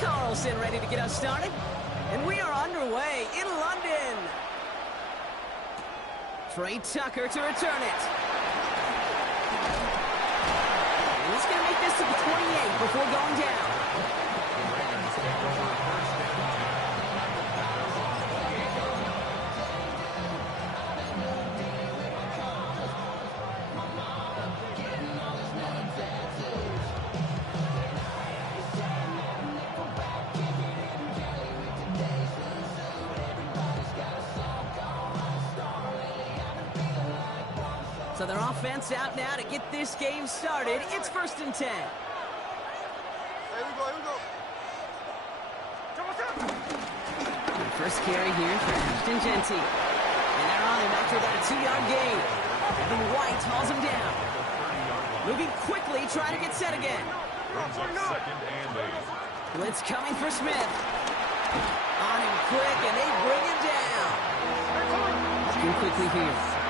Carlson ready to get us started. And we are underway in London. Trey Tucker to return it. And he's going to make this to the 28 before going down. So their offense out now to get this game started. It's 1st and 10. Here we go. First carry here for Ashton Jeanty. And they're on him after that 2-yard gain. Evan White hauls him down. Moving quickly, trying to get set again. Blitz coming for Smith. On him quick, and they bring him down. Looking quickly here.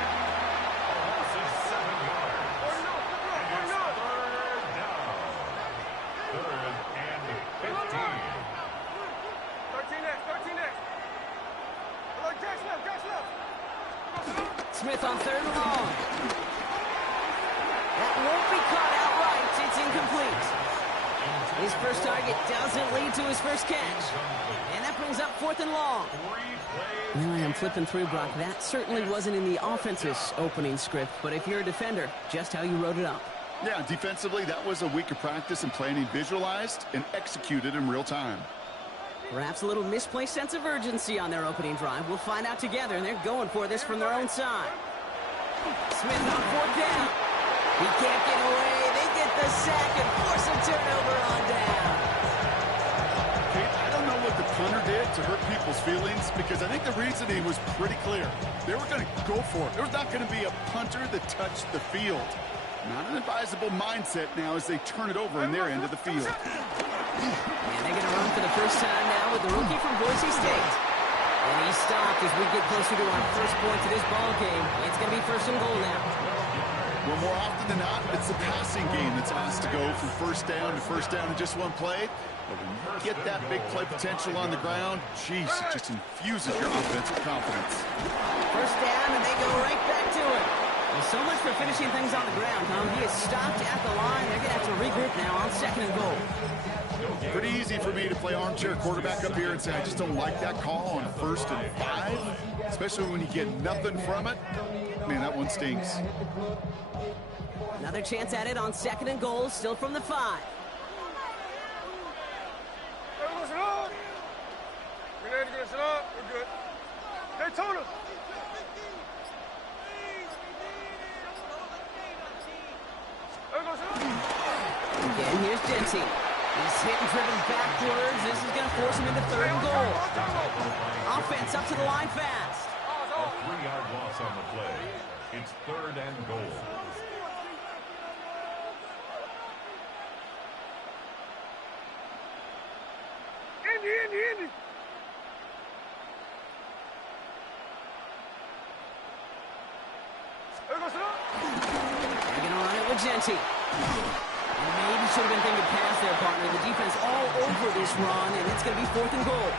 Smith on 3rd and long. That won't be caught outright. It's incomplete. His first target doesn't lead to his first catch. And that brings up 4th and long. Well, I am flipping through, Brock. That certainly wasn't in the offense's opening script, but if you're a defender, just how you wrote it up. Yeah, defensively, that was a week of practice and planning visualized and executed in real time. Perhaps a little misplaced sense of urgency on their opening drive. We'll find out together, and they're going for this from their own side. Smith on 4th down. He can't get away. They get the sack and force a turnover on down. Kate, I don't know what the punter did to hurt people's feelings because I think the reasoning was pretty clear. They were going to go for it. There was not going to be a punter that touched the field. Not an advisable mindset now as they turn it over in their end of the field. And they're going to run for the first time now with the rookie from Boise State. And he's stopped as we get closer to our first point to this ball game. It's going to be 1st and goal now. Well, more often than not, it's the passing game that's asked to go from first down to first down in just one play. But when you get that big play potential on the ground, geez, it just infuses your offensive confidence. First down, and they go right back to it. Well, so much for finishing things on the ground, Tom. He is stopped at the line. They're going to have to regroup now on 2nd and goal. Pretty easy for me to play armchair quarterback up here and say I just don't like that call on 1st and 5, especially when you get nothing from it. Man, that one stings. Another chance at it on 2nd and goal, still from the 5. Listen up. We're ready to get up. We're good. Hey, Tona. Again, here's Jeanty. He's hit and driven backwards. This is going to force him into 3rd and goal. Offense up to the line fast. A 3-yard loss on the play. It's 3rd and goal. Indy. They're going to run it with Jeanty. And maybe should have been thinking past their partner. The defense all over this run, and it's going to be 4th and goal.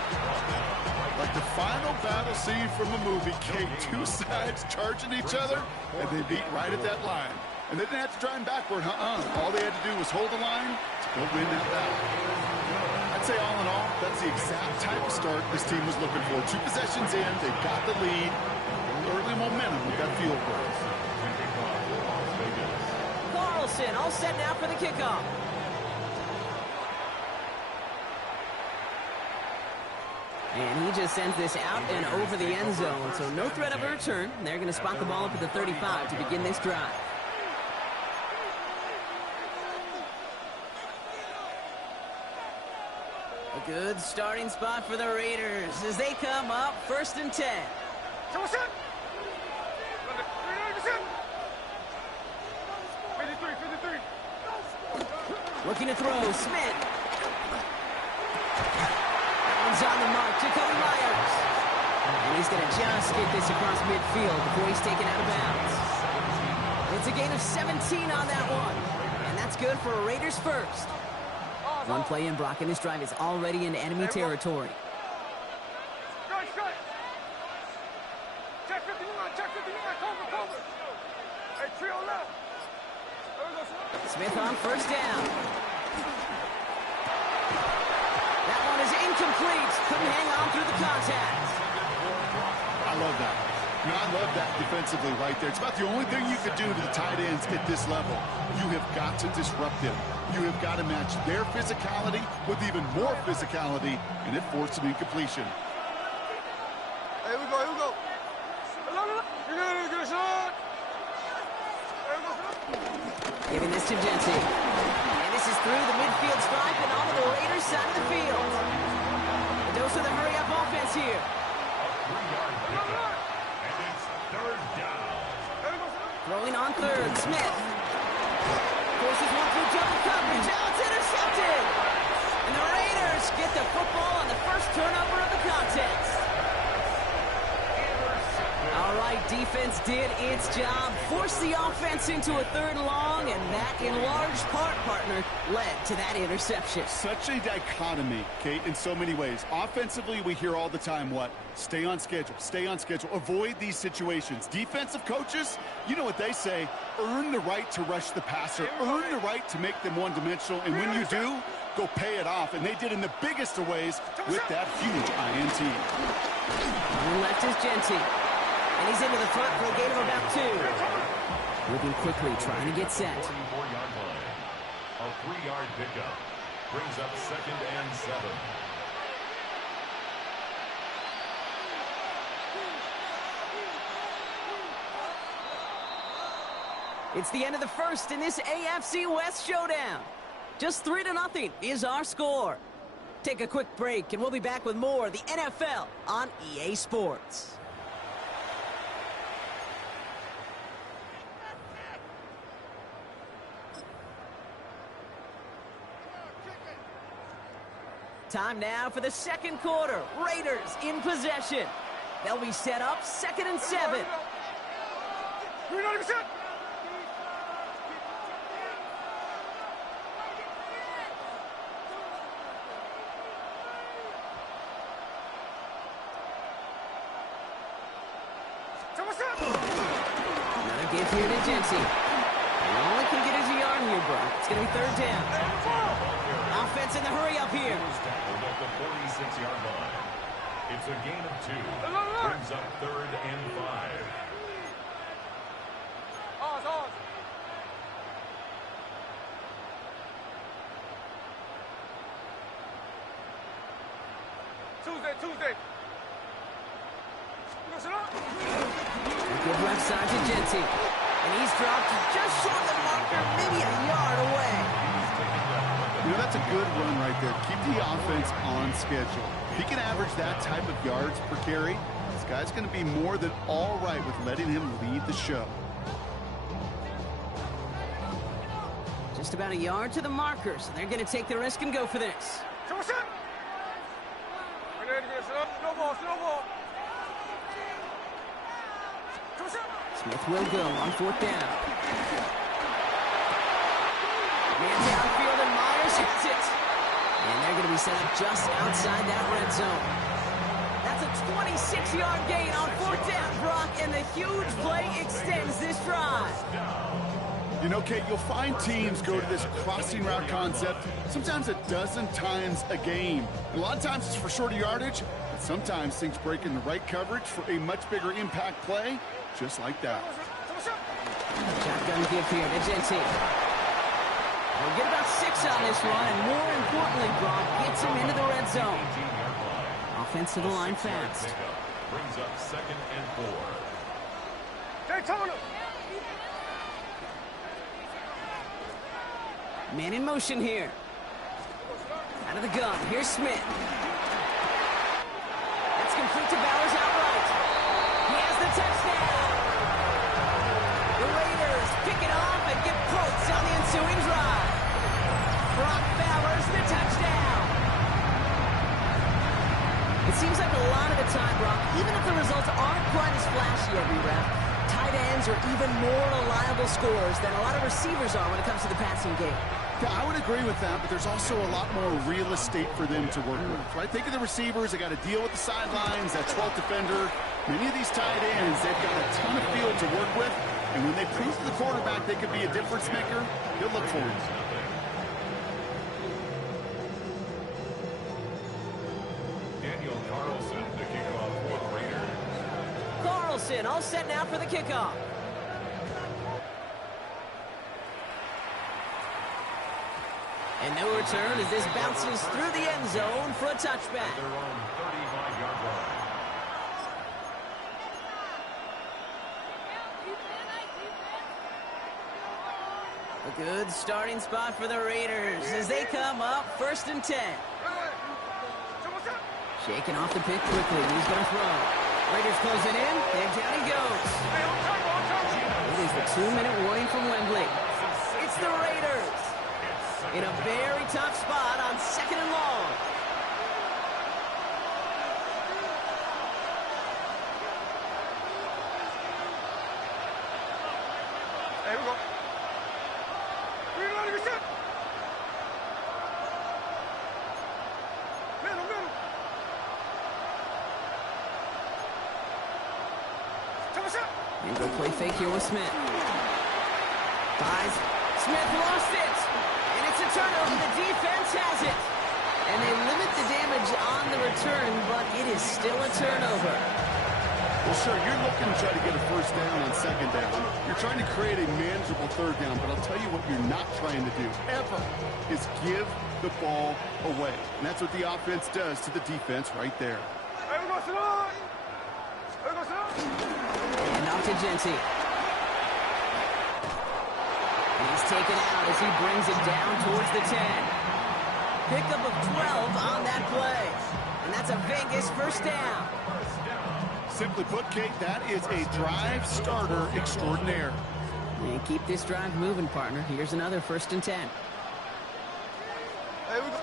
Like the final battle scene from a movie, Kate, 2 sides charging each other, and they beat right at that line. And they didn't have to drive backward, All they had to do was hold the line to go win that battle. I'd say all in all, that's the exact type of start this team was looking for. 2 possessions in, they got the lead, early momentum with that field goal. Carlson all set now for the kickoff. And he just sends this out and over the end zone, so no threat of a return. They're going to spot the ball up at the 35 to begin this drive. A good starting spot for the Raiders as they come up 1st and 10. Looking to throw, Smith. That one's on the mark, Jacoby Myers. And he's going to just get this across midfield before he's taken out of bounds. It's a gain of 17 on that one. And that's good for a Raiders first. One play in, Brock, and this drive is already in enemy territory. Strike, strike. Check 59, check 59. Cover. Hey, trio left. There we go, sir. Smith on first down. That one is incomplete. Couldn't hang on through the contact. I love that. I love that defensively right there. It's about the only thing you could do to the tight ends at this level. You have got to disrupt them. You have got to match their physicality with even more physicality, and it forced an incompletion. Hey, here we go. You're gonna get a shot. There we go, sir. Giving this to Genty. And this is through the midfield stripe and onto the Raiders side of the field. A dose of the hurry-up offense here. Throwing on third, Smith. Forces one through double coverage. Oh, it's intercepted. And the Raiders get the football on the first turnover of the contest. All right, defense did its job. Forced the offense into a third and long, and that, in large part, partner, led to that interception. Such a dichotomy, Kate, in so many ways. Offensively, we hear all the time what? Stay on schedule, avoid these situations. Defensive coaches, you know what they say, earn the right to rush the passer, earn the right to make them one-dimensional, and when you do, go pay it off. And they did in the biggest of ways with that huge INT. On left is Genty. And he's into the front for a gain of about 2. Moving quickly, trying to get set. 44-yard line. A 3-yard pickup brings up 2nd and 7. It's the end of the first in this AFC West showdown. Just 3-0 is our score. Take a quick break, and we'll be back with more of the NFL on EA Sports. Time now for the second quarter. Raiders in possession. They'll be set up 2nd and 7. You're not even set. Another give here to Genty. All he can get is a yard here, bro. It's going to be 3rd down. Offense in the hurry up here. Tackled at the 46-yard line. It's a gain of 2. Brings up 3rd and 5. Ours. Tuesday. Good left side to Genty. And he's dropped just short of the marker, maybe a yard away. You know, that's a good run right there. Keep the offense on schedule. If he can average that type of yards per carry, this guy's going to be more than all right with letting him lead the show. Just about a yard to the marker, so they're going to take the risk and go for this. No ball. Smith will go on 4th down. Man downfield, and Myers hits it. And they're going to be set up just outside that red zone. That's a 26-yard gain on 4th down, Brock, and the huge play extends this drive. You know, Kate, you'll find teams go to this crossing route concept sometimes a dozen times a game. And a lot of times it's for shorter yardage, but sometimes things break in the right coverage for a much bigger impact play, just like that. Shotgun give here to Genty. We'll get about 6 on this run, and more importantly, Brock gets him into the red zone. Offense to the line fast. Brings up 2nd and 4. Daytona. Man in motion here. Out of the gun. Here's Smith. That's complete to Bowers outright. He has the touchdown. The Raiders pick it off and get points on the ensuing drive. Brock Bowers, the touchdown. It seems like a lot of the time, Brock, even if the results aren't quite as flashy every rep, tight ends are even more reliable scorers than a lot of receivers are when it comes to the passing game. Yeah, I would agree with that, but there's also a lot more real estate for them to work with, right? Think of the receivers. They got to deal with the sidelines, that 12th defender. Many of these tight ends, they've got a ton of field to work with, and when they prove to the quarterback they could be a difference maker, he'll look for him. Daniel Carlson to kick off for the Raiders. Carlson all set now for the kickoff. And no return as this bounces through the end zone for a touchback. Their own 35-yard line. A good starting spot for the Raiders as they come up 1st and 10. Shaking off the pick quickly. He's going to throw. Raiders close it in, and down he goes. It is the 2-minute warning from Wembley. It's the Raiders in a very tough spot on 2nd and long. Hey, we go. Reloading your shit. Middle. Take a shot. And go play fake here with Smith. Buys. Smith lost it. And it's a turnover. The defense has it. And they limit the damage on the return, but it is still a turnover. Well, sure, you're looking to try to get a 1st down on 2nd down. You're trying to create a manageable 3rd down, but I'll tell you what you're not trying to do, ever, is give the ball away. And that's what the offense does to the defense right there. Hey, we go, Salon. Hey, we go, Salon. And off to Genty. He's taken out as he brings it down towards the 10. Pickup of 12 on that play. And that's a Vegas 1st down. Simply put, Kate, that is a drive starter extraordinaire. And keep this drive moving, partner. Here's another 1st and 10. Hey, we go.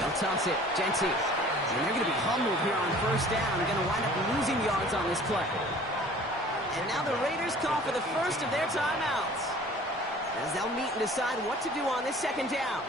They'll toss it. Genty. And they're going to be humbled here on 1st down. They're going to wind up losing yards on this play. And now the Raiders call for the first of their timeouts, as they'll meet and decide what to do on this 2nd down.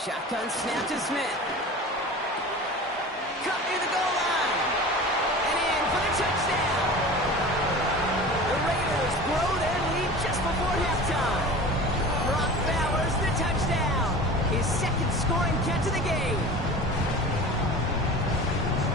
Shotgun snap to Smith. Cut near the goal line. And in for the touchdown. The Raiders grow their lead just before halftime. Brock Bowers, the touchdown. His 2nd scoring catch of the game.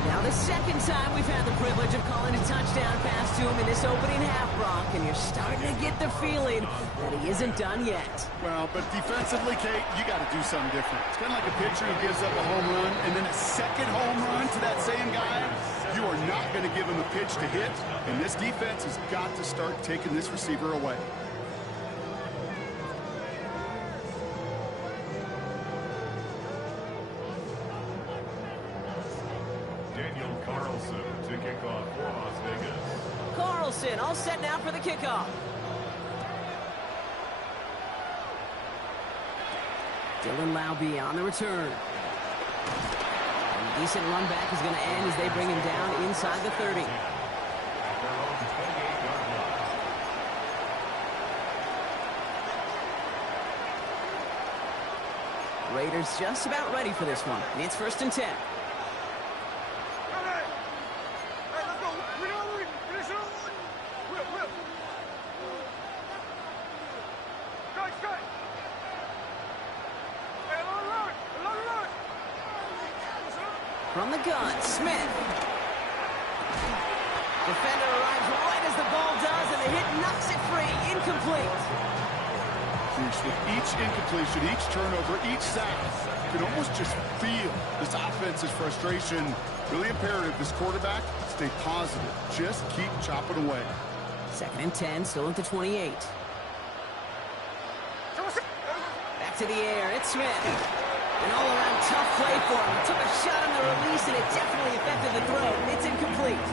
Now the 2nd time we've had the privilege of calling a touchdown pass to him in this opening half, Brock, and you're starting to get the feeling that he isn't done yet. Well, but defensively, Kate, you got to do something different. It's kind of like a pitcher who gives up a home run and then a 2nd home run to that same guy. You are not going to give him a pitch to hit, and this defense has got to start taking this receiver away. Daniel Carlson to kick off for Las Vegas. Carlson all set now for the kickoff. Dylan Laube on the return. And a decent run back is going to end as they bring him down inside the 30. Their own 28-yard line. Raiders just about ready for this one. And it's 1st and 10. From the gun, Smith. Defender arrives right as the ball does, and the hit knocks it free. Incomplete. Bruce, with each incompletion, each turnover, each sack, you can almost just feel this offense's frustration. Really imperative, this quarterback, stay positive. Just keep chopping away. 2nd and 10, still at the 28. back to the air. It's Smith. An all-around tough play for him. He took a shot on the release, and it definitely affected the throw. It's incomplete.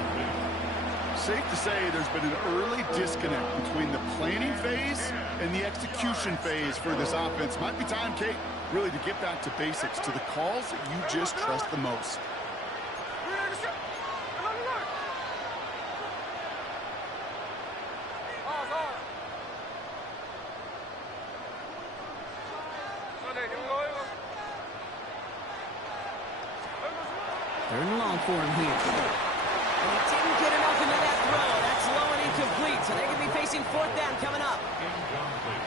Safe to say there's been an early disconnect between the planning phase and the execution phase for this offense. Might be time, Kate, really to get back to basics, to the calls that you just trust the most. Third and long for him here. And he didn't get enough into that throw. That's low and incomplete, so they're going to be facing fourth down coming up.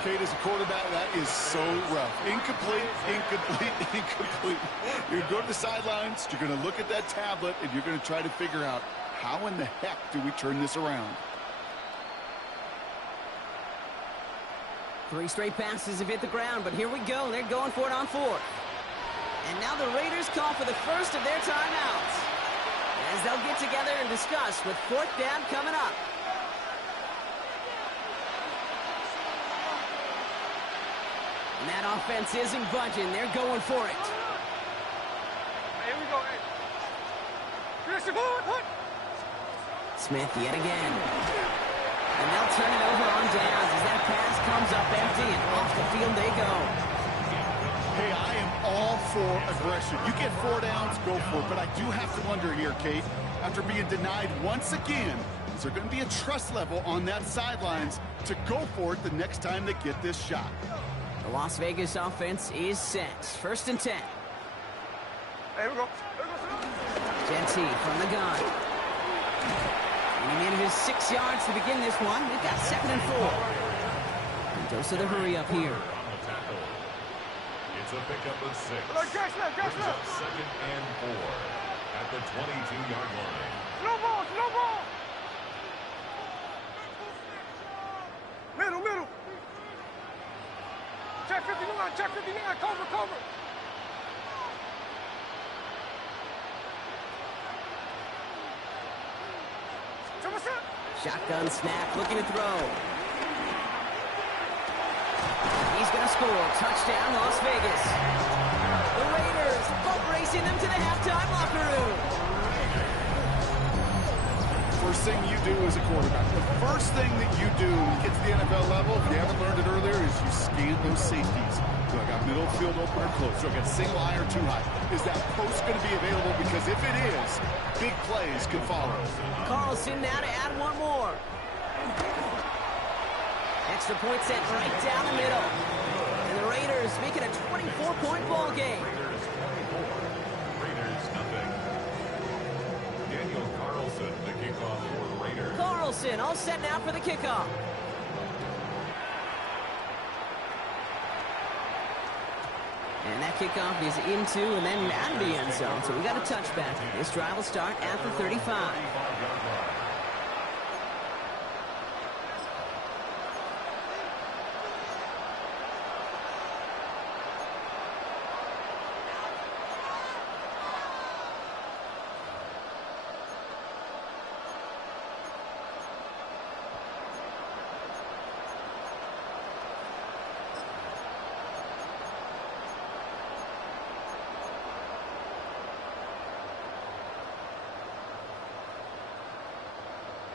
Kate, as a quarterback, that is so rough. Incomplete, incomplete, incomplete. You're going to go to the sidelines, you're going to look at that tablet, and you're going to try to figure out how in the heck do we turn this around. 3 straight passes have hit the ground, but here we go. They're going for it on fourth. And now the Raiders call for the first of their timeouts, as they'll get together and discuss with fourth down coming up. And that offense isn't budging. They're going for it. Here we go. Smith yet again. And they'll turn it over on downs as that pass comes up empty, and off the field they go. Hey, I am all for aggression. You get 4 downs, go for it. But I do have to wonder here, Kate, after being denied once again, is there going to be a trust level on that sidelines to go for it the next time they get this shot? The Las Vegas offense is set. First and 10. Here we go. Genty from the gun. And he made his 6 yards to begin this one. They've got 2nd and 4. Mendoza the hurry up here. It's a pickup of 6. Brings up 2nd and 4 at the 22-yard line. No ball, no ball. Middle. Check 59, cover. Shotgun snap, looking to throw. He's going to score. Touchdown, Las Vegas. The Raiders boat racing them to the halftime locker room. First thing you do as a quarterback, the first thing that you do when you get to the NFL level, if you haven't learned it earlier, is you scan those safeties. Do I got middle field open or close? Do I got single eye or too high? Is that post going to be available? Because if it is, big plays can follow. Carlson now to add one more. Extra point set right down the middle. And the Raiders make it a 24-point ball game. Raiders nothing. Daniel Carlson, the kickoff for the Raiders. Carlson all set now for the kickoff. And that kickoff is into and then out of the end zone. So we got a touchback. This drive will start at the 35.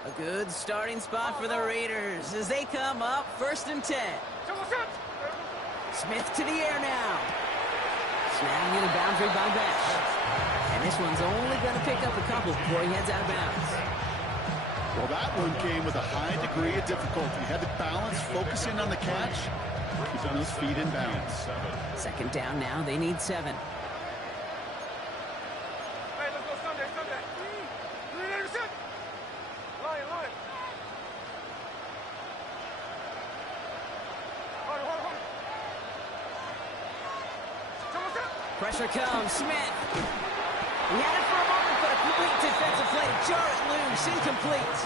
A good starting spot for the Raiders as they come up 1st and 10. Smith to the air now. Snagging in a boundary by Besh. And this one's only going to pick up a couple before he heads out of bounds. Well, that one came with a high degree of difficulty. He had to balance, focusing on the catch, keeping those feet in bounds. 2nd down now. They need 7. Pressure comes. Smith. He had it for a moment, but a complete defensive play to jar it loose. Incomplete.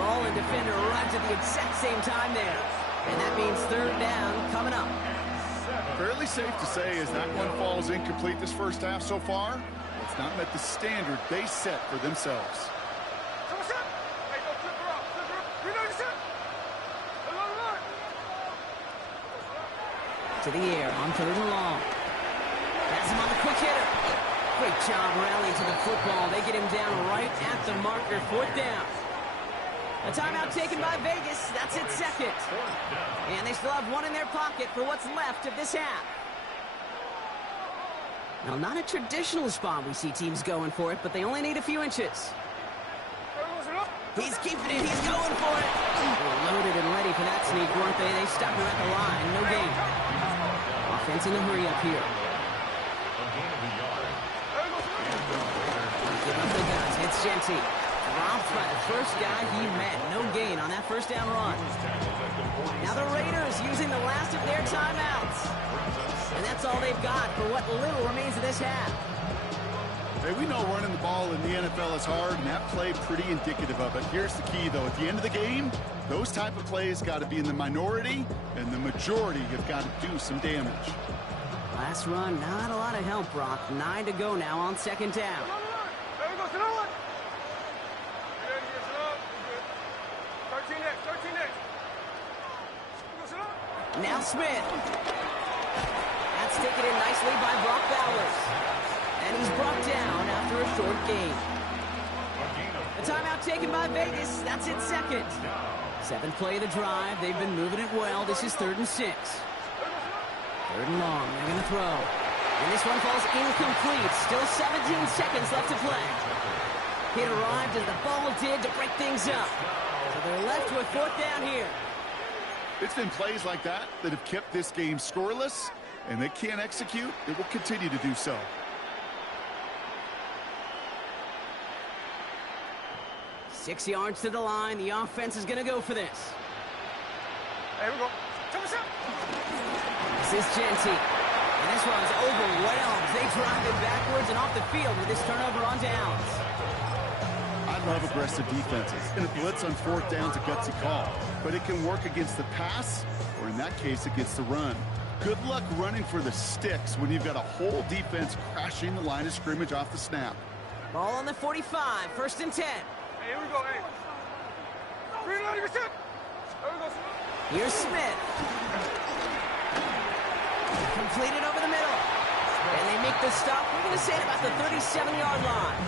Ball and defender arrived at the exact same time there. And that means 3rd down coming up. Fairly safe to say as that one falls incomplete this first half so far, it's not met the standard they set for themselves. to the air on 3rd and long. Has him on the quick hitter. Great job rallying to the football. They get him down right at the marker. 4th down. A timeout taken by Vegas. That's its 2nd. And they still have one in their pocket for what's left of this half. Now, not a traditional spot we see teams going for it, but they only need a few inches. He's keeping it. He's going for it. They're loaded and ready for that sneak, weren't they? They stopped him at the line. No gain. Offense in the hurry up here. Give up the guns. It's Jeanty. Dropped by the first guy he met. No gain on that 1st down run. Now the Raiders using the last of their timeouts. And that's all they've got for what little remains of this half. Hey, we know running the ball in the NFL is hard, and that play pretty indicative of it. Here's the key, though. At the end of the game, those type of plays got to be in the minority, and the majority have got to do some damage. Last run, not a lot of help, Brock. 9 to go now on 2nd down. Now Smith. That's taken in nicely by Brock Bowers. And he's brought down after a short gain. A timeout taken by Vegas. That's its 2nd. 7th play of the drive. They've been moving it well. This is 3rd and 6. 3rd and long. They're going to throw. And this one falls incomplete. Still 17 seconds left to play. It arrived as the ball did to break things up. So they're left with 4th down here. It's been plays like that that have kept this game scoreless, and they can't execute. It will continue to do so. Six yards to the line. The offense is going to go for this. Here we go. This is Jeanty. And this one's overwhelmed. They drive it backwards and off the field with this turnover on downs. I love aggressive defenses, and a blitz on 4th down's a gutsy call. But it can work against the pass, or in that case, against the run. Good luck running for the sticks when you've got a whole defense crashing the line of scrimmage off the snap. Ball on the 45, 1st and 10. Hey, here we go, hey. Green light, you're set. There we go. Here's Smith. Completed over the middle. And they make the stop. We're going to say at about the 37-yard line.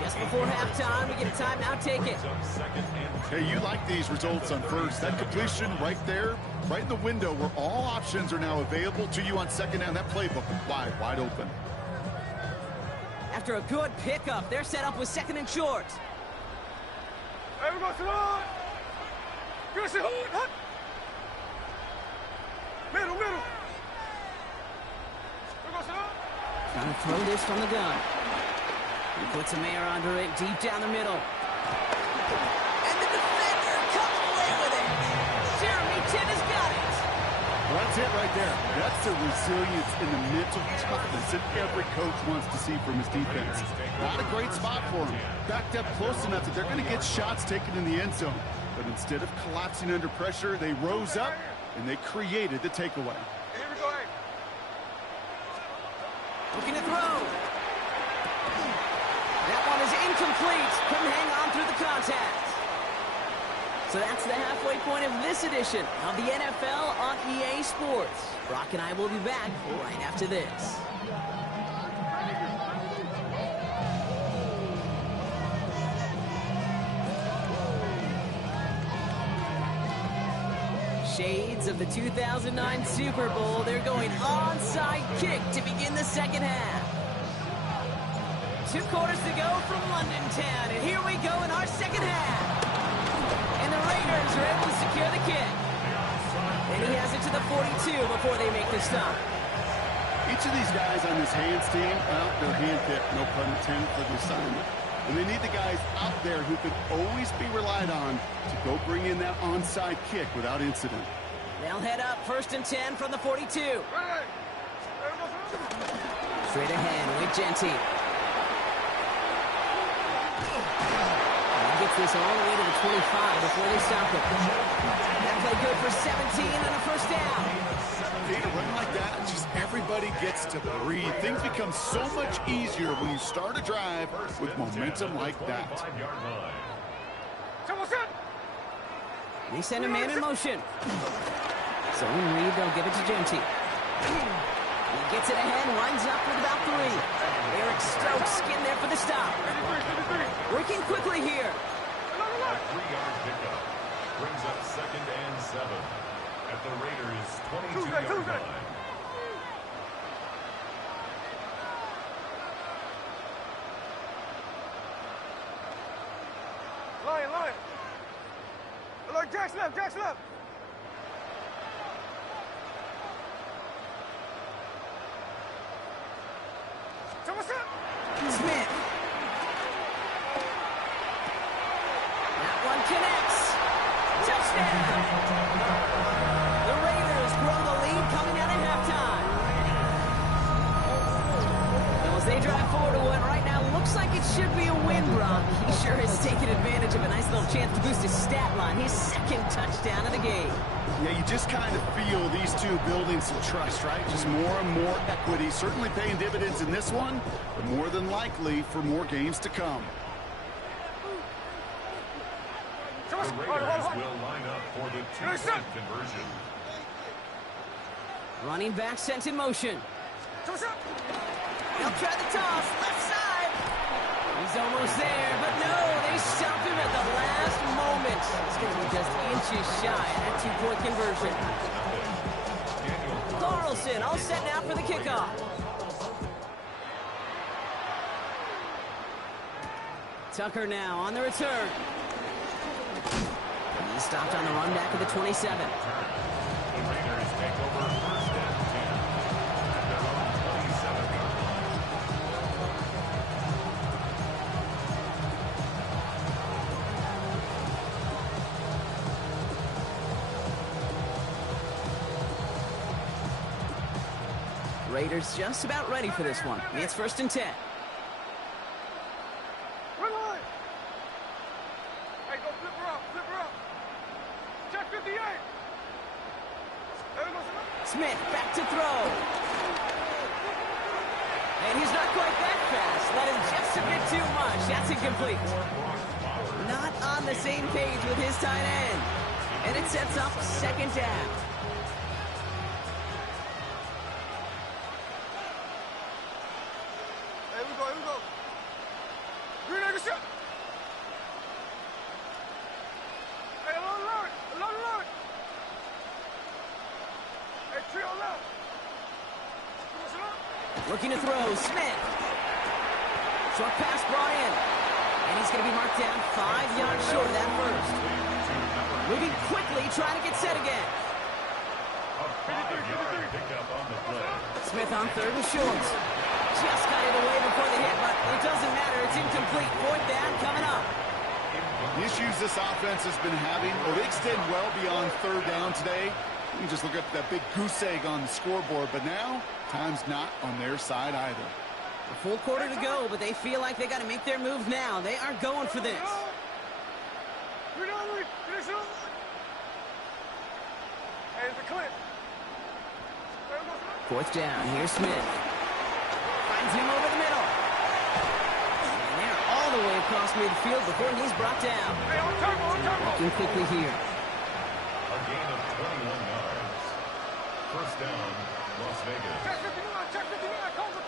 Just before halftime, we get a timeout taken. Hey, you like these results on 1st. That completion right there, right in the window where all options are now available to you on 2nd down. That playbook wide open. After a good pickup, they're set up with 2nd and short. Hey, we go, Salon. Good shit, hut. Middle. We go, Salon. Trying to throw this from the gun. He puts a mayor under it deep down the middle. And the defender comes away with it. Jeremy Chinn has got it. Well, that's it right there. That's the resilience and the mental toughness that every coach wants to see from his defense. Not a great spot for him. Backed up close enough that they're going to get shots taken in the end zone. But instead of collapsing under pressure, they rose up and they created the takeaway. Here we go, hey. Looking to throw. That one is incomplete. Couldn't hang on through the contact. So that's the halfway point of this edition of the NFL on EA Sports. Brock and I will be back right after this. Shades of the 2009 Super Bowl. They're going onside kick to begin the 2nd half. 2 quarters to go from London Town, and here we go in our 2nd half. And the Raiders are able to secure the kick. And he has it to the 42 before they make the stop. Each of these guys on this hands team, well, they're handpicked, no pun intended, for the assignment. And they need the guys out there who can always be relied on to go bring in that onside kick without incident. They'll head up 1st and 10 from the 42. Straight ahead with Jeanty. Gets this all the way to the 25 before they stop it. That play good for 17 and a 1st down. A run like that, just everybody gets to breathe. Things become so much easier when you start a drive with momentum like that. They send a man in motion. Zone read, they'll give it to Genty. He gets it ahead, winds up with about 3. Eric Stokes getting there for the stop. Working quickly here. A 3-yard pickup brings up 2nd and 7 at the Raiders' 22-yard line. Lion. Look, Jack's left. Smith. That one connects. Touchdown. The Raiders grow the lead coming out at halftime. Well, as they drive forward to one right now, looks like it should be a win, Brock. He sure has taken advantage of a nice little chance to boost his stat line. His 2nd touchdown of the game. Yeah, you just kind of feel these two building some trust, right? Just more and more equity. Certainly paying dividends in this one, but more than likely for more games to come. The Raiders will line up for the 2-point conversion. Running back sent in motion. They'll try the toss, left side. He's almost there, but no, they stopped him at the last moment. It's going to be just inches shy of that 2-point conversion. Carlson all set now for the kickoff. Tucker now on the return. He stopped on the run back of the 27. The Raiders take over 1st and 10 at their own 27-yard line. Raiders just about ready for this one. It's 1st and 10. Hey, go flip her up. Check 58. Smith back to throw. And he's not quite that fast. That is just a bit too much. That's incomplete. Not on the same page with his tight end. And it sets up 2nd down. Here we go. Green egg shot. Hey, alert. Hey, trio left. Looking to throw. Smith. Short pass brought in. And he's going to be marked down 5 yards short of that first. Moving quickly, trying to get set again. A 5-yard pickup on the play. Smith on 3rd and short. Just got it away before the hit, but it doesn't matter. It's incomplete. 4th down coming up. The issues this offense has been having, they extend well beyond 3rd down today. You can just look at that big goose egg on the scoreboard, but now time's not on their side either. A full quarter to go, but they feel like they got to make their move now. They are going for this. Hey, it's a clip. 4th down. Here's Smith. Finds him over the middle. And they're all the way across midfield before he's brought down. Hey, on turbo. Looking quickly here. A gain of 21 yards. 1st down, Las Vegas. Check 59, cover.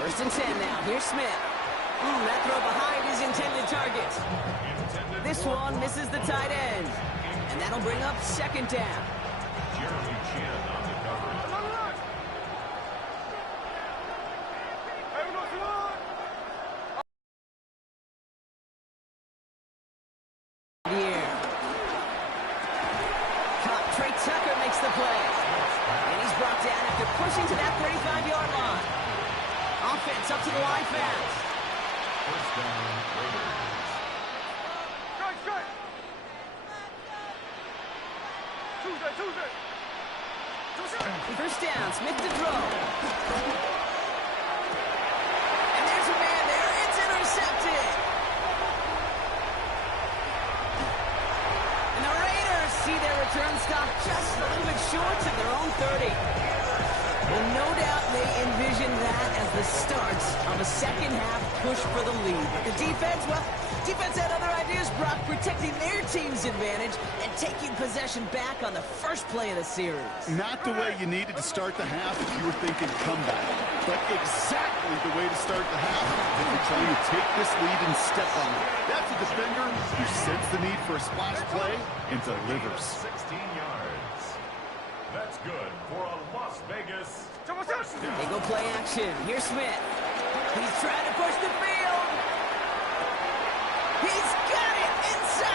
1st and 10 now. Here's Smith. That throw behind his intended target. This one misses the tight end. And that'll bring up 2nd down. Jeremy Chin on the coverage. Trey Tucker makes the play. And he's brought down after pushing to that 35-yard line. Offense up to the line fast. 1st down, Raiders. Strike. Tuesday. 1st down, Smith to throw. And there's a man there. It's intercepted. And the Raiders see their return stop just a little bit short of their own 30. Well, no doubt they envisioned that as the start of a second-half push for the lead. The defense, well, defense had other ideas, Brock, protecting their team's advantage and taking possession back on the first play of the series. Not the way you needed to start the half if you were thinking comeback, but exactly the way to start the half if you're trying to take this lead and step on it. That's a defender who senses the need for a splash play and delivers. 16 yards. That's good for a Las Vegas touchdown. They go play action. Here's Smith. He's trying to push the field. He's got it inside